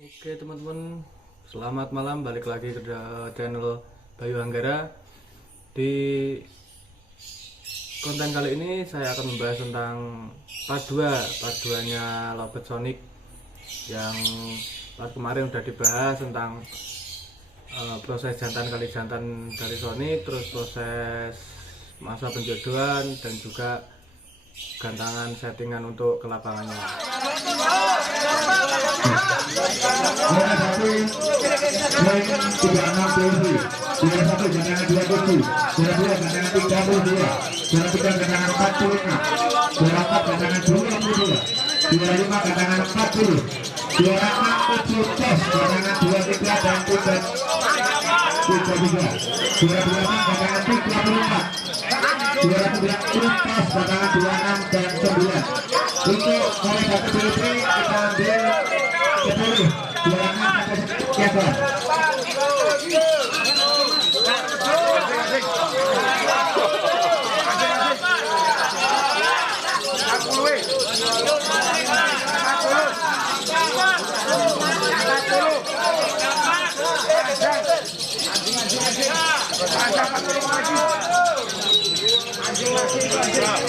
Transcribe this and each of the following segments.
Oke teman-teman, selamat malam, balik lagi ke channel Bayu Anggara. Di konten kali ini saya akan membahas tentang part 2nya Lovebird Sonic. Yang part kemarin udah dibahas tentang proses jantan kali jantan dari Sonic, terus proses masa penjodohan dan juga gantangan settingan untuk kelapangannya. Untuk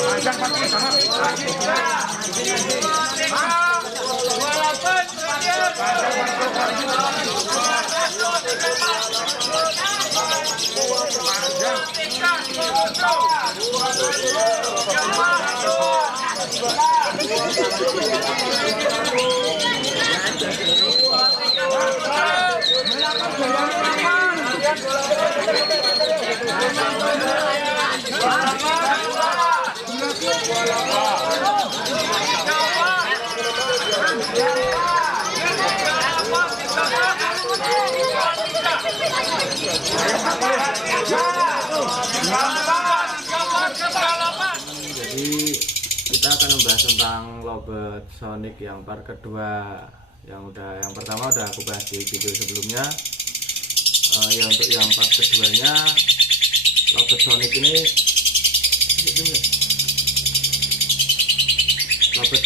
mulai satu pilih kita ambil 10 Jadi kita akan membahas tentang Lovebird Sonic yang part kedua. Yang pertama udah aku bahas di video sebelumnya. Ya untuk yang part keduanya Lovebird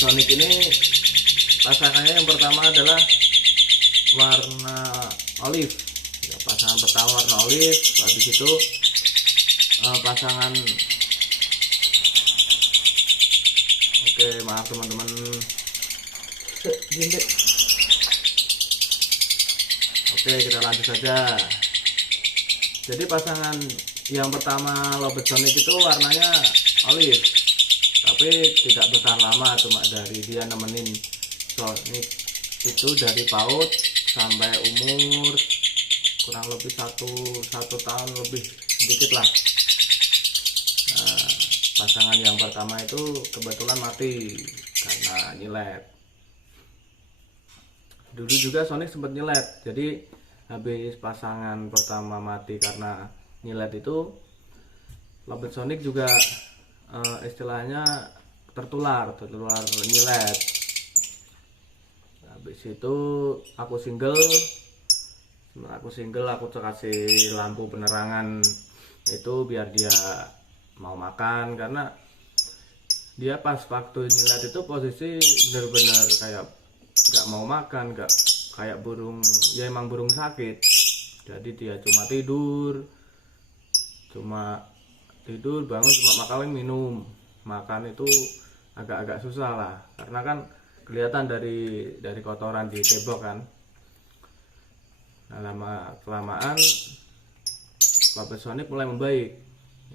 Sonic ini pasangannya yang pertama adalah warna olive ya, pasangan pertama warna olive. Habis itu pasangan maaf teman-teman, oke kita lanjut saja. Jadi pasangan yang pertama Lovebird Sonic itu warnanya olive, tapi tidak bertahan lama, cuma dari dia nemenin Sonic itu dari PAUD sampai umur kurang lebih satu tahun lebih sedikit lah. Pasangan yang pertama itu kebetulan mati karena nyilet. Dulu juga Sonic sempat nyilet, jadi habis pasangan pertama mati karena nyilet itu, Lovebird Sonic juga istilahnya tertular nyilet. Habis itu aku single, aku kasih lampu penerangan itu biar dia mau makan, karena dia pas waktu nyilat itu posisi bener-bener kayak nggak mau makan, nggak kayak burung, ya emang burung sakit. Jadi dia cuma tidur bangun, cuma makan minum. Makan itu agak-agak susah lah, karena kan kelihatan dari kotoran di tembok kan. Nah, kelamaan Lovebird Sonic mulai membaik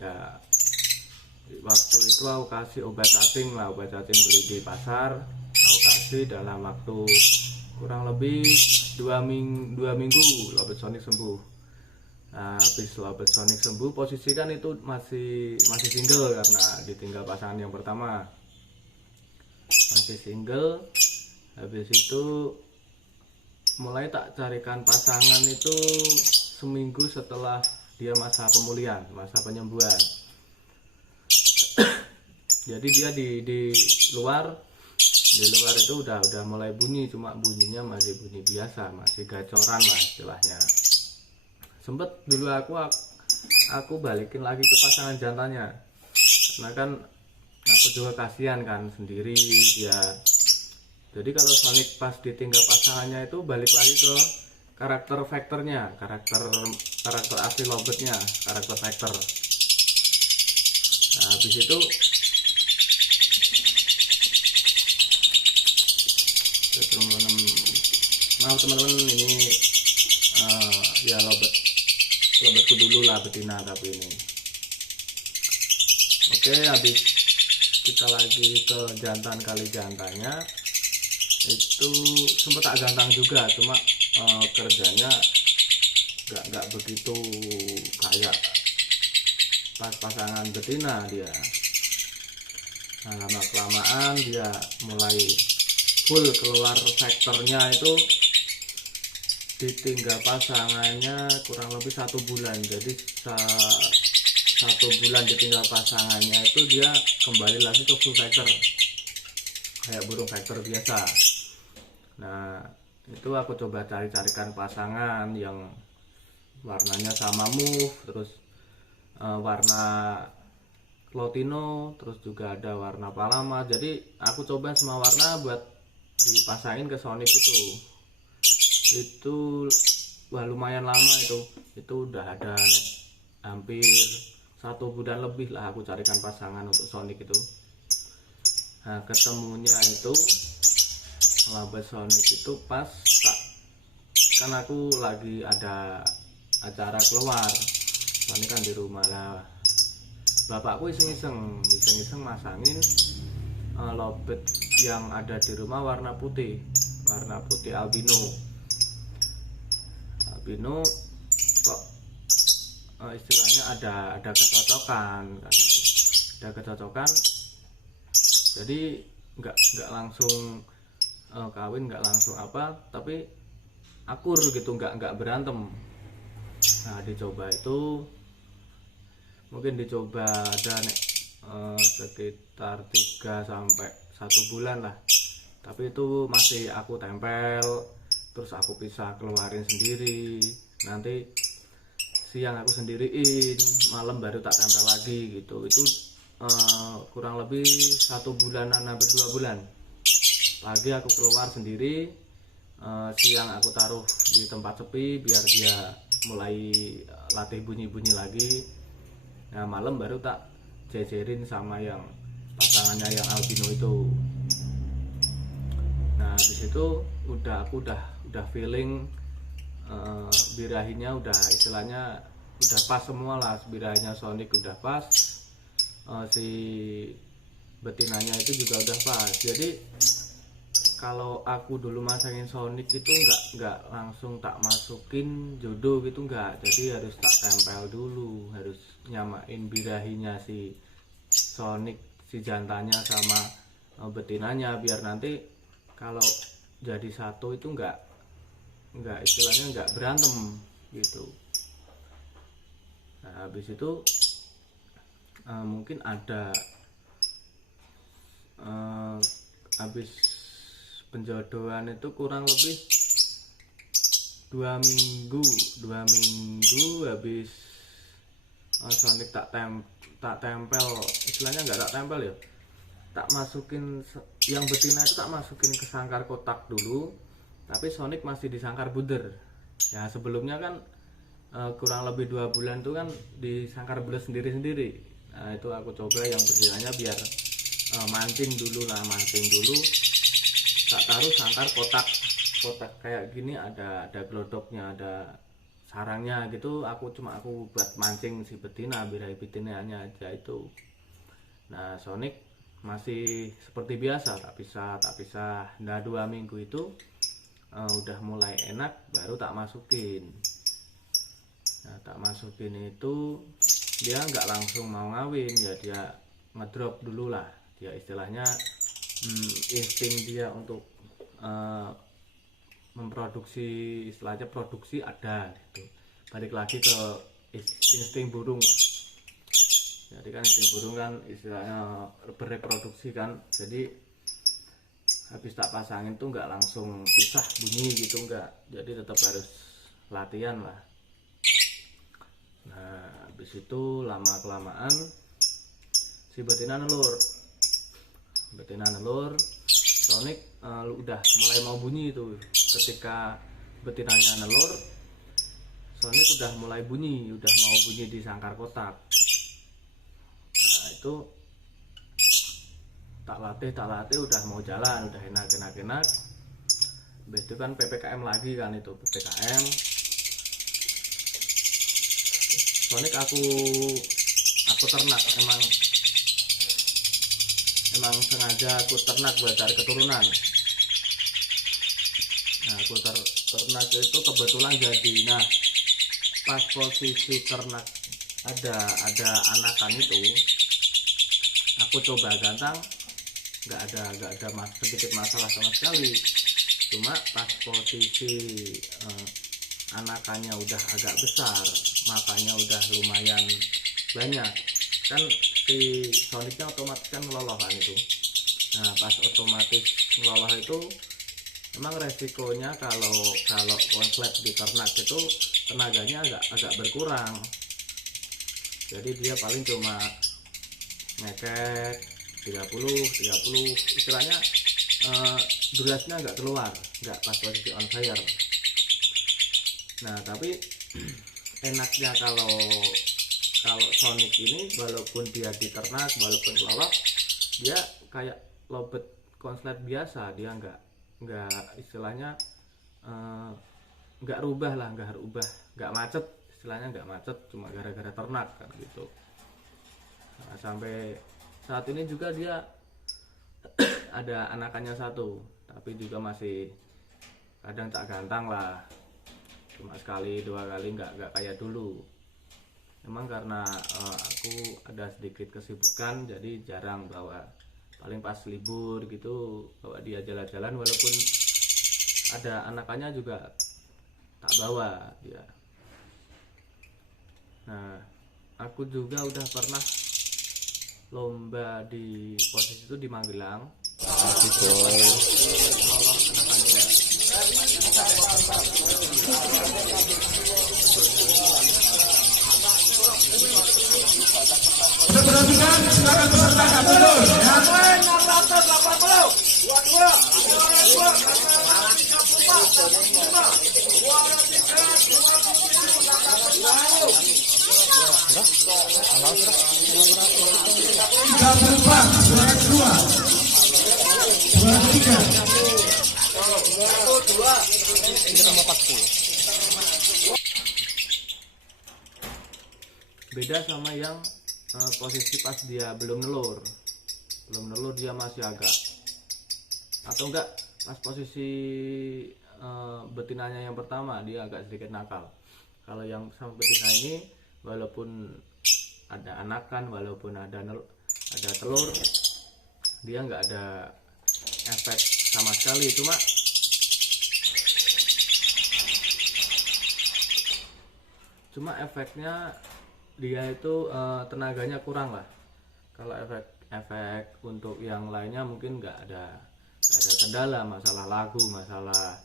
ya. Waktu itu aku kasih obat cacing beli di pasar, aku kasih dalam waktu kurang lebih 2 minggu Lovebird Sonic sembuh. Nah, habis Lovebird Sonic sembuh, posisi kan itu masih single karena ditinggal pasangan yang pertama, masih single. Habis itu mulai tak carikan pasangan itu seminggu setelah dia masa pemulihan, masa penyembuhan. Jadi dia di luar itu udah mulai bunyi, cuma bunyinya masih bunyi biasa, masih gacoran lah istilahnya. Sempet dulu aku balikin lagi ke pasangan jantannya, karena kan aku juga kasihan kan sendiri, dia Jadi kalau Sonic pas ditinggal pasangannya itu balik lagi ke karakter vektornya, karakter asli Lobetnya, karakter vektor. Nah, habis itu teman-teman ini ya lobetku dulu lah betina tapi ini. Oke, habis kita lagi ke jantan kali jantannya itu sempat tak gantang juga, cuma kerjanya nggak begitu kayak pas pasangan betina dia. Nah, lama kelamaan dia mulai full keluar vektornya itu ditinggal pasangannya kurang lebih 1 bulan. Jadi 1 bulan ditinggal pasangannya itu dia kembali lagi ke full vektor kayak burung vektor biasa. Nah, itu aku coba carikan pasangan yang warnanya sama move, terus warna Lotino, terus juga ada warna Palama. Jadi aku coba semua warna buat dipasangin ke Sonic itu wah lumayan lama itu udah ada hampir 1 bulan lebih lah aku carikan pasangan untuk Sonic itu. Nah, ketemunya itu Labet Sonic itu pas kan aku lagi ada acara keluar, ini kan di rumah lah. Bapakku iseng-iseng masangin lobet yang ada di rumah warna putih albino kok istilahnya ada kecocokan, jadi nggak langsung kawin, nggak langsung apa, tapi akur gitu, nggak berantem. Nah, mungkin dicoba ada sekitar 3 sampai 1 bulan lah, tapi itu masih aku tempel, terus aku pisah keluarin sendiri, nanti siang aku sendiriin, malam baru tak tempel lagi gitu. Itu kurang lebih 1 bulanan, hampir 2 bulan. Pagi aku keluar sendiri, siang aku taruh di tempat sepi biar dia mulai latih bunyi-bunyi lagi. Nah, malam baru tak jejerin sama yang pasangannya yang albino itu. Nah, habis itu aku udah feeling birahinya udah istilahnya udah pas semua lah, birahinya Sonic udah pas, si betinanya itu juga udah pas. Jadi kalau aku dulu masangin Sonic itu nggak langsung tak masukin jodoh gitu, nggak. Jadi harus tak tempel dulu, harus nyamain birahinya si Sonic, si jantannya sama betinanya, biar nanti kalau jadi satu itu nggak istilahnya nggak berantem gitu. Nah, habis itu mungkin ada habis penjodohan itu kurang lebih 2 minggu habis Sonic tak tempel, istilahnya nggak tak tempel ya, tak masukin yang betina itu, tak masukin ke sangkar kotak dulu, tapi Sonic masih di sangkar buder. Ya, sebelumnya kan kurang lebih 2 bulan tuh kan di sangkar buder sendiri-sendiri. Nah, itu aku coba yang betinanya biar mancing dulu, tak taruh sangkar kotak kayak gini, ada glodoknya, ada sarangnya gitu. Aku buat mancing si betina, birahi betinanya aja itu. Nah, Sonic masih seperti biasa, tak pisah. Nah, 2 minggu itu udah mulai enak, baru tak masukin. Nah, tak masukin itu dia nggak langsung mau ngawin ya, dia ngedrop dulu lah, dia istilahnya insting dia untuk memproduksi, istilahnya produksi ada gitu. Balik lagi ke insting burung. Jadi kan insting burung kan istilahnya bereproduksi kan. Jadi habis tak pasangin tuh nggak langsung pisah bunyi gitu, nggak. Jadi tetap harus latihan lah. Nah, habis itu lama kelamaan si betina nelur, Sonic udah mulai mau bunyi itu. Ketika betinanya nelur, Sonic udah mulai bunyi, udah mau bunyi di sangkar kotak. Nah itu tak latih udah mau jalan, udah enak. Habis itu kan PPKM lagi kan, itu PPKM. Sonic aku ternak, emang sengaja aku ternak buat cari keturunan. Nah aku ternak itu kebetulan jadi. Nah pas posisi ternak ada anakan itu, aku coba gantang, nggak ada sedikit masalah sama sekali. Cuma pas posisi anakannya udah agak besar, makanya udah lumayan banyak kan, si Sonicnya otomatis kan ngeloloh kan itu. Nah pas otomatis ngeloloh itu emang resikonya kalau konslet di ternak itu tenaganya agak berkurang, jadi dia paling cuma ngekek 30 istilahnya, durasinya nggak keluar, nggak pas posisi on fire. Nah tapi enaknya kalau Sonic ini, walaupun dia di ternak, walaupun lolok, dia kayak lobet konslet biasa, dia nggak istilahnya nggak rubah, nggak macet, istilahnya nggak macet, cuma gara-gara ternak kan gitu. Nah, sampai saat ini juga dia ada anakannya 1, tapi juga masih kadang tak gantang lah, cuma sekali 2 kali, nggak kayak dulu. Memang karena aku ada sedikit kesibukan, jadi jarang bawa, paling pas libur gitu bawa dia jalan-jalan, walaupun ada anakannya juga tak bawa dia. Nah aku juga udah pernah lomba di posisi itu di Magelang. Perhatikan, silakan peserta mundur ya. 2. Beda sama yang posisi pas dia belum nelur dia masih agak, atau enggak pas posisi betinanya yang pertama dia agak sedikit nakal. Kalau yang sama betina ini, walaupun ada anakan, walaupun ada telur, dia nggak ada efek sama sekali. Cuma efeknya dia itu tenaganya kurang lah. Kalau efek untuk yang lainnya mungkin nggak ada kendala, masalah lagu, masalah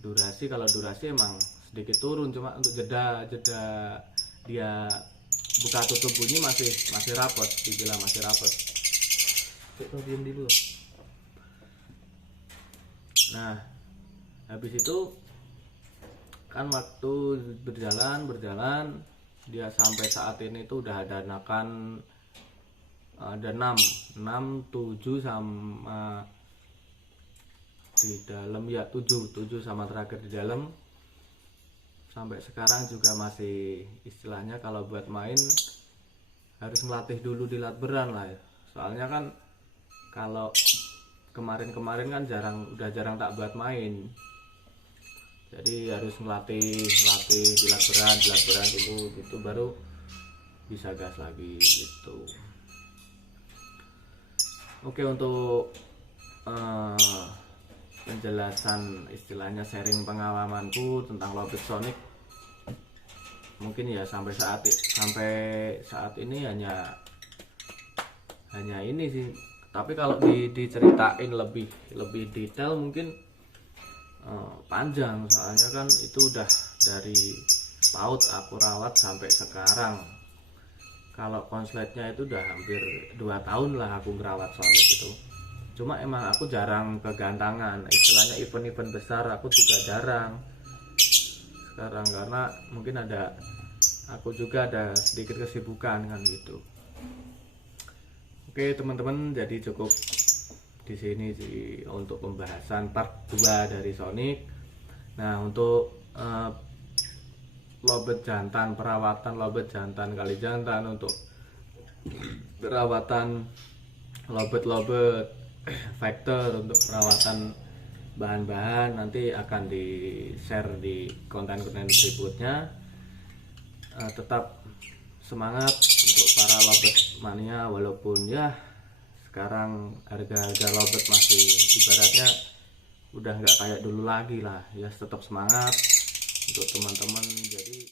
durasi. Kalau durasi emang sedikit turun, cuma untuk jeda dia buka tutup bunyi masih rapot, dibilang masih rapot. Kita diam dulu. Nah habis itu kan waktu berjalan dia sampai saat ini tuh udah ada anakan, ada 6, 7 sama di dalam ya, 7 sama terakhir di dalam. Sampai sekarang juga masih istilahnya kalau buat main harus melatih dulu di latberan lah ya. Soalnya kan kalau kemarin kan udah jarang tak buat main, jadi harus melatih di latberan dulu gitu, baru bisa gas lagi gitu. Oke, untuk penjelasan istilahnya sharing pengalamanku tentang lobet Sonic mungkin ya sampai saat ini hanya ini sih. Tapi kalau diceritain lebih detail mungkin panjang, soalnya kan itu udah dari PAUD aku rawat sampai sekarang. Kalau konsletnya itu udah hampir 2 tahun lah aku ngerawat Sonic itu. Cuma emang aku jarang kegantangan, istilahnya event-event besar aku juga jarang sekarang, karena mungkin aku juga ada sedikit kesibukan kan gitu. Oke teman-teman, jadi cukup di sini sih untuk pembahasan part 2 dari Sonic. Nah, untuk lobet jantan, perawatan lobet jantan kali jantan, untuk perawatan lobet factor, untuk perawatan bahan-bahan nanti akan di share di konten-konten berikutnya. Tetap semangat untuk para lobet mania, walaupun ya sekarang harga-harga lobet masih ibaratnya udah nggak kayak dulu lagi lah ya. Tetap semangat untuk teman-teman. Jadi